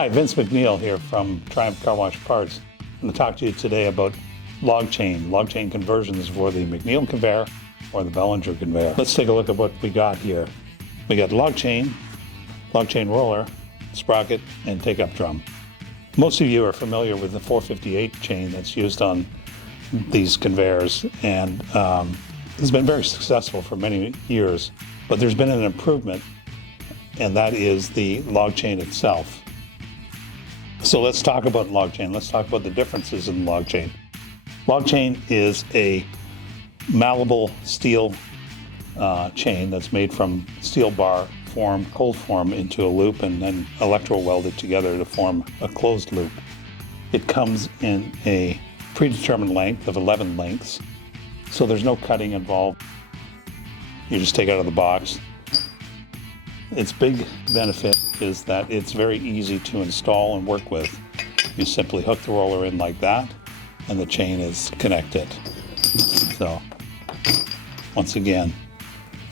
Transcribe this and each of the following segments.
Hi, Vince MacNeil here from Triumph Car Wash Parts. I'm going to talk to you today about log chain conversions for the MacNeil conveyor or the Bellinger conveyor. Let's take a look at what we got here. We got log chain roller, sprocket, and take-up drum. Most of you are familiar with the 458 chain that's used on these conveyors, and it's been very successful for many years, but there's been an improvement, and that is the log chain itself. So let's talk about log chain. Let's talk about the differences in log chain. Log chain is a malleable steel chain that's made from steel bar formed, cold form into a loop, and then electro welded together to form a closed loop. It comes in a predetermined length of 11 lengths, so there's no cutting involved. You just take it out of the box. Its big benefit is that it's very easy to install and work with. You simply hook the roller in like that, and the chain is connected. So, once again,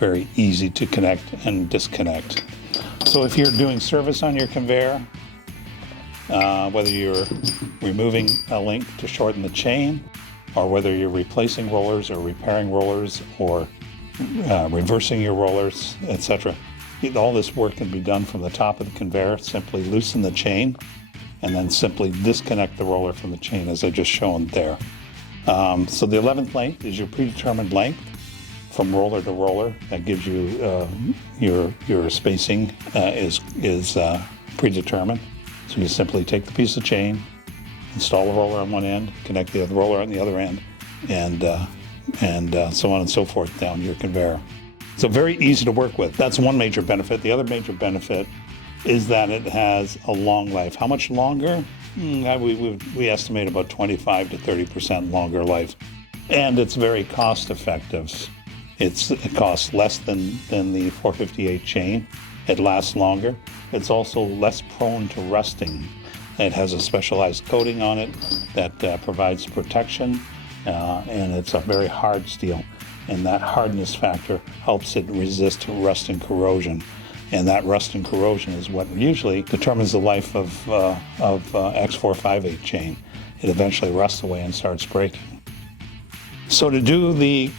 very easy to connect and disconnect. So if you're doing service on your conveyor, whether you're removing a link to shorten the chain, or whether you're replacing rollers or repairing rollers or reversing your rollers, etc., all this work can be done from the top of the conveyor. Simply loosen the chain and then simply disconnect the roller from the chain as I just shown there. So the 11th length is your predetermined length from roller to roller. That gives you your spacing is predetermined. So you simply take the piece of chain, install the roller on one end, connect the other roller on the other end, and so on and so forth down your conveyor. So very easy to work with. That's one major benefit. The other major benefit is that it has a long life. How much longer? We estimate about 25 to 30% longer life. And it's very cost effective. It costs less than the 458 chain. It lasts longer. It's also less prone to rusting. It has a specialized coating on it that provides protection, and it's a very hard steel. And that hardness factor helps it resist rust and corrosion. And that rust and corrosion is what usually determines the life of X458 chain. It eventually rusts away and starts breaking. So to do the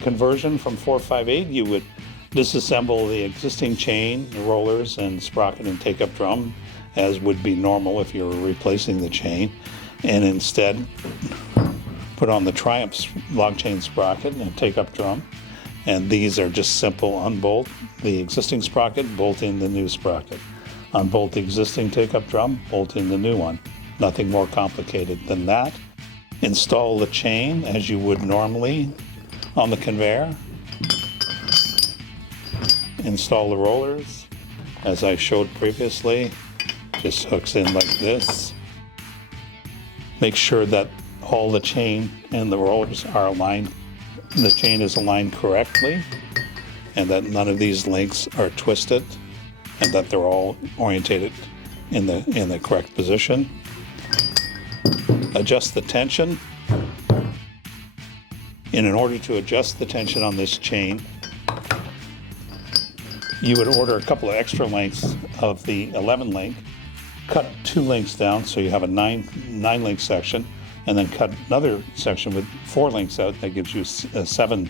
conversion from 458, you would disassemble the existing chain, the rollers, and sprocket and take-up drum, as would be normal if you were replacing the chain, and instead put on the Triumph log chain sprocket and take-up drum. And these are just simple: unbolt the existing sprocket, bolt in the new sprocket. Unbolt the existing take-up drum, bolt in the new one. Nothing more complicated than that. Install the chain as you would normally on the conveyor. Install the rollers as I showed previously. Just hooks in like this. Make sure that all the chain and the rollers are aligned. The chain is aligned correctly, and that none of these links are twisted, and that they're all orientated in the correct position. Adjust the tension. And in order to adjust the tension on this chain, you would order a couple of extra lengths of the 11 link, cut 2 links down so you have a 9 link section, and then cut another section with 4 links out. That gives you a 7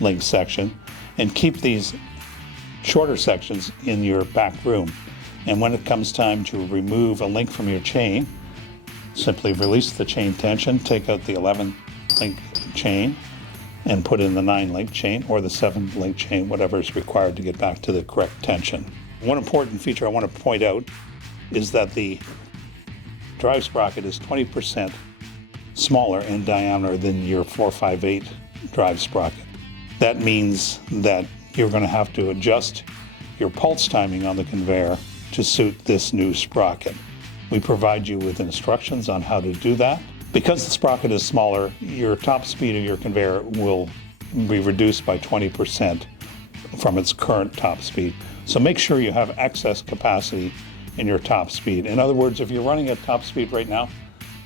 link section, and keep these shorter sections in your back room. And when it comes time to remove a link from your chain, simply release the chain tension, take out the 11 link chain, and put in the 9 link chain or the 7 link chain, whatever is required to get back to the correct tension. One important feature I want to point out is that the drive sprocket is 20% smaller in diameter than your 458 drive sprocket. That means that you're going to have to adjust your pulse timing on the conveyor to suit this new sprocket. We provide you with instructions on how to do that. Because the sprocket is smaller, your top speed of your conveyor will be reduced by 20% from its current top speed. So make sure you have excess capacity in your top speed. In other words, if you're running at top speed right now,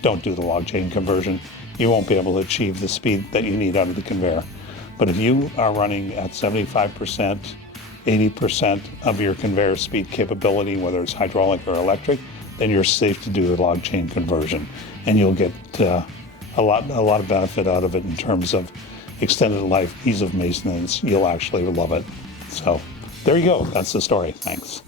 don't do the log chain conversion. You won't be able to achieve the speed that you need out of the conveyor. But if you are running at 75%, 80% of your conveyor speed capability, whether it's hydraulic or electric, then you're safe to do a log chain conversion. And you'll get a lot of benefit out of it in terms of extended life, ease of maintenance. You'll actually love it. So there you go. That's the story. Thanks.